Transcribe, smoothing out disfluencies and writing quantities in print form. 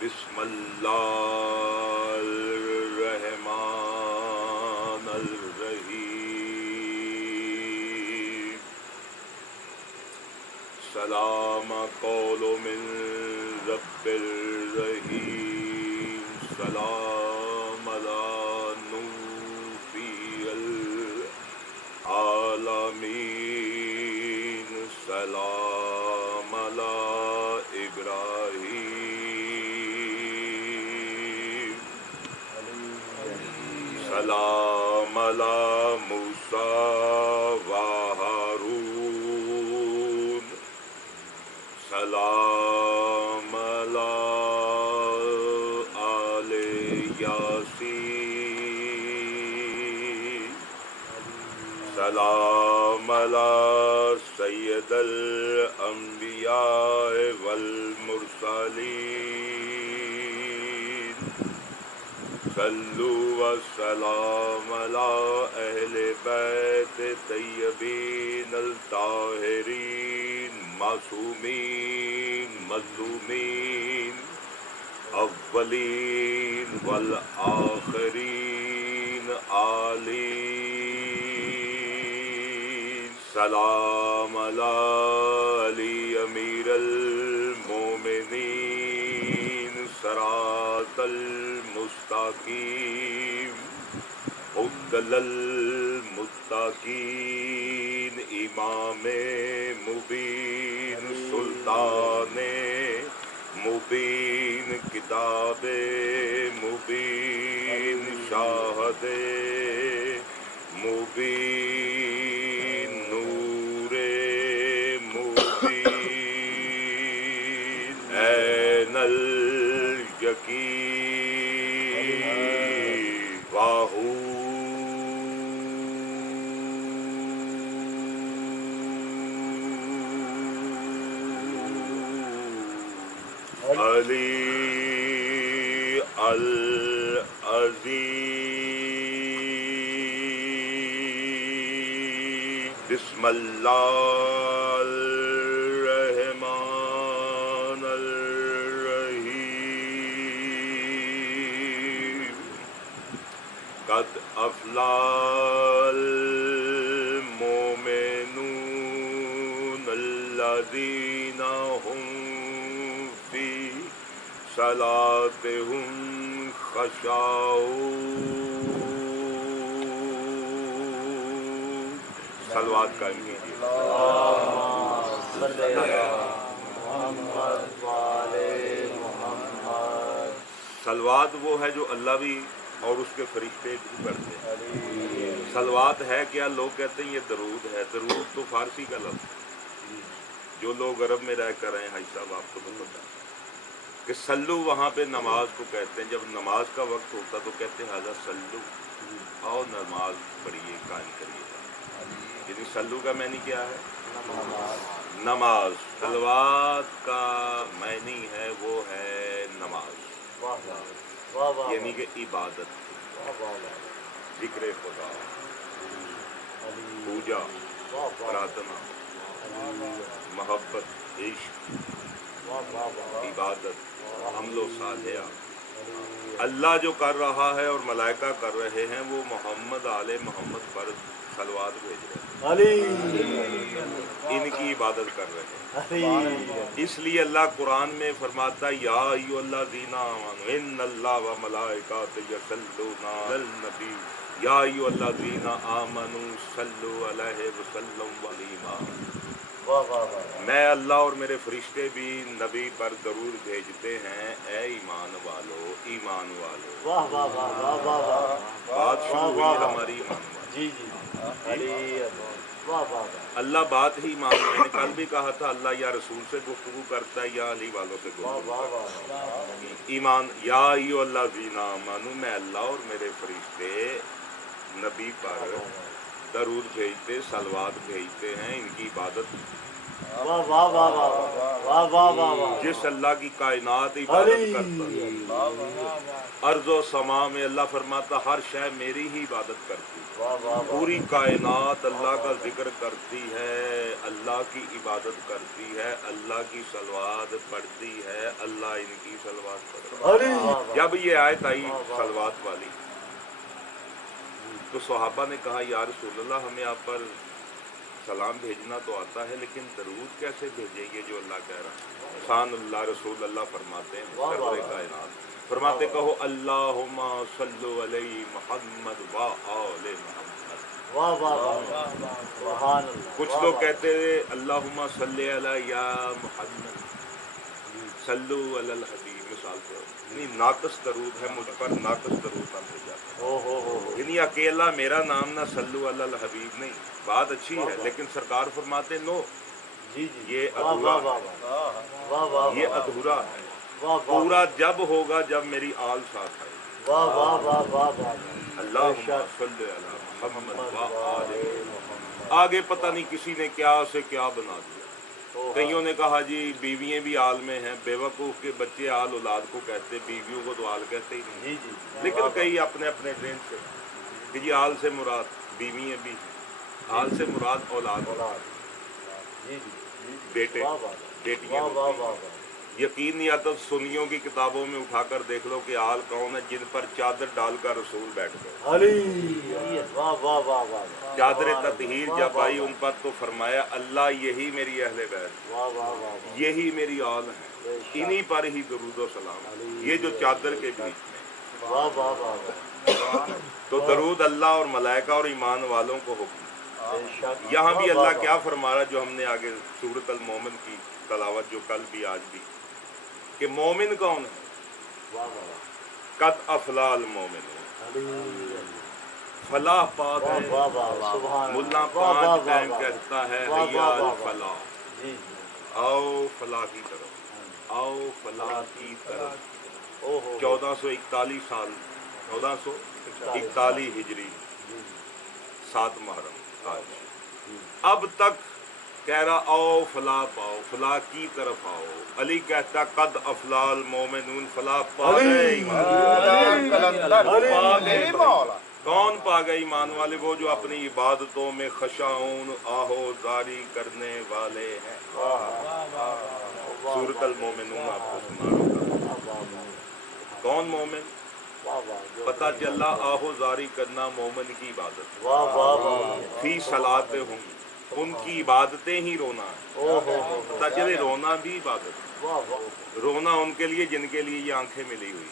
بسم اللہ الرحمن الرحیم سلام قول من رب الرحیم سلام علی نوح فی العالمین سلام علی ابراہیم سلام علی موسیٰ و ہارون سلام علی آل یاسین سلام علی سید الانبیاء والمرسلین صلو وسلام علی اہل بیت طیبین الطاہرین معصومین مظلومین اولین والآخرین آلین سلام علی علی امیر المومنین صراط المستقیم عدل المتقین امام مبین سلطان مبین کتاب مبین شاہد مبین نور مبین عین الیقین واہو علی العظیم بسم اللہ الرحمن الرحیم قد افلح المؤمنون الذین هم فی صلاتهم خشعون صلوات قائم کیجیے صلوات وہ ہے جو اللہ بھی اور اس کے فرشتے بھی کرتے ہیں. صلوات ہے کیا؟ لوگ کہتے ہیں یہ درود ہے. درود تو فارسی کا لفظ ہے. جو لوگ عرب میں رہ کر رہے ہیں حاج صاحب آپ کو تو پتا ہے کہ سلو وہاں پہ نماز کو کہتے ہیں. جب نماز کا وقت ہوتا تو کہتے ہیں حاضر سلو اور نماز پڑھیے قائم کریے. یعنی سلو کا معنی کیا ہے؟ نماز. صلوات کا معنی ہے وہ ہے نماز، یعنی کہ عبادت، ذکر خدا، پوجا، پرارتھنا، محبت، عشق، عبادت، حمل و صالحہ اللہ جو کر رہا ہے اور ملائکہ کر رہے ہیں وہ محمد آل محمد پر صلوات بھیج رہے ہیں، ان کی عبادت کر رہے ہیں. اس لیے اللہ قرآن میں فرماتا ہے یا ایھا الذین آمنوا ان اللہ و ملائکۃہ یصلون علی النبی یا ایھا الذین آمنوا صلوا علیہ وسلم تسلیما. میں اللہ اور میرے فرشتے بھی نبی پر درود بھیجتے ہیں. اے ایمان والو، ایمان والو. بات شروع ہوئی ہماری ایمان والو. اللہ بات ہی مان. میں نے کل بھی کہا تھا اللہ یا رسول سے گفتگو کرتا ہے یا علی والوں سے گفتگو کرتا ہے. ایمان یا ایھا الذین آمنوا، میں اللہ اور میرے فرشتے نبی پر درود بھیجتے، صلوات بھیجتے ہیں، ان کی عبادت واہ واہ واہ واہ واہ واہ واہ واہ، جس اللہ کی کائنات عبادت کرتا ہے، ارض و سما میں اللہ فرماتا ہر شے میری ہی عبادت کرتی ہے، واہ واہ واہ، پوری کائنات اللہ کا ذکر کرتی ہے، اللہ کی عبادت کرتی ہے، اللہ کی صلوات پڑھتی ہے، اللہ ان کی صلوات پڑھتا ہے۔ جب یہ آیت آئی صلوات والی تو صحابہ نے کہا یا رسول اللہ ہمیں آپ پر سلام بھیجنا تو آتا ہے لیکن درود کیسے بھیجیں گے جو اللہ کہہ رہا ہے؟ شان اللہ رسول اللہ فرماتے ہیں سرور کائنات فرماتے کہو اللہم صلی علی محمد و آل محمد۔ واہ واہ واہ، سبحان اللہ۔ کچھ لوگ کہتے ہیں اللہم صلی علی یا محمد صلو علی الحبیب، مثال کے نہیں ناقص درود ہے مجھ پر، ناقص درود نہ بھیجا، یعنی اکیلا میرا نام نہ صلو علی الحبیب نہیں، بات اچھی ہے لیکن سرکار فرماتے نو جی جی، یہ واہ ادھورا واہ ہے، واہ واہ واہ، یہ ادھورا ہے، واہ پورا جب ہوگا جب میری آل ساتھ آئے۔ واہ واہ واہ واہ واہ، اللہم صلی علی محمد و آل محمد۔ آگے پتہ نہیں کسی نے کیا سے کیا بنا دیا، کئیوں نے کہا جی بیویاں بھی آل میں ہیں، بیوقوف کے بچے آل اولاد کو کہتے، بیویوں کو تو آل کہتے ہی نہیں، جی جی، لیکن کئی اپنے اپنے ذہن سے کہ جی آل سے مراد بیویاں بھی، آل سے مراد اولاد جی جی، بیٹے واہ واہ بیٹیاں واہ واہ ہوتی واہ ہیں۔ واہ، یقین نہیں آتا سنیوں کی کتابوں میں اٹھا کر دیکھ لو کہ آل کون ہے جن پر چادر ڈال کر رسول بیٹھ گئے، علی، واہ واہ واہ واہ، چادر تطہیر جب آئی ان پر تو فرمایا اللہ یہی میری اہل بیت، واہ واہ واہ، یہی میری آل ہے، انہی پر ہی درود و سلام، یہ جو چادر کے بیچ میں، واہ واہ واہ، تو درود اللہ اور ملائکہ اور ایمان والوں کو حکم۔ بے شک، یہاں بھی اللہ کیا فرما رہا جو ہم نے آگے سورۃ المومن کی تلاوت جو کل بھی آج بھی، کہ مومن کون ہے؟ واہ واہ، قد افلاح المومنون، فلاح پا گئے، واہ واہ، سبحان ملا اللہ، واہ واہ 5 ٹائم واہ، کہتا ہے واہ حیا واہ واہ، الفلاح، جی جی، آؤ فلاح کی طرف، آؤ فلاح کی طرف۔ او ہو، 1441 سال، 1441 ہجری، 7 محرم آج، اب تک کہہ رہا آؤ فلاح پاؤ، فلاح کی طرف آؤ، علی کہتا قد افلاح المومنون، فلاح پا گئے ایمان، کون پا گئے ایمان والے؟ وہ جو اپنی عبادتوں میں خشعون آہو زاری کرنے والے ہیں۔ سورۃ المومنون آپ کو سنا رہا تھا، کون مومن؟ پتہ چلا آہو زاری کرنا مومن کی عبادت، واہ واہ واہ، فی صلاتے ہوں، ان کی عبادتیں ہی رونا ہے، پتہ چلے رونا بھی عبادت ہے، رونا ان کے لیے جن کے لیے یہ آنکھیں ملی ہوئی۔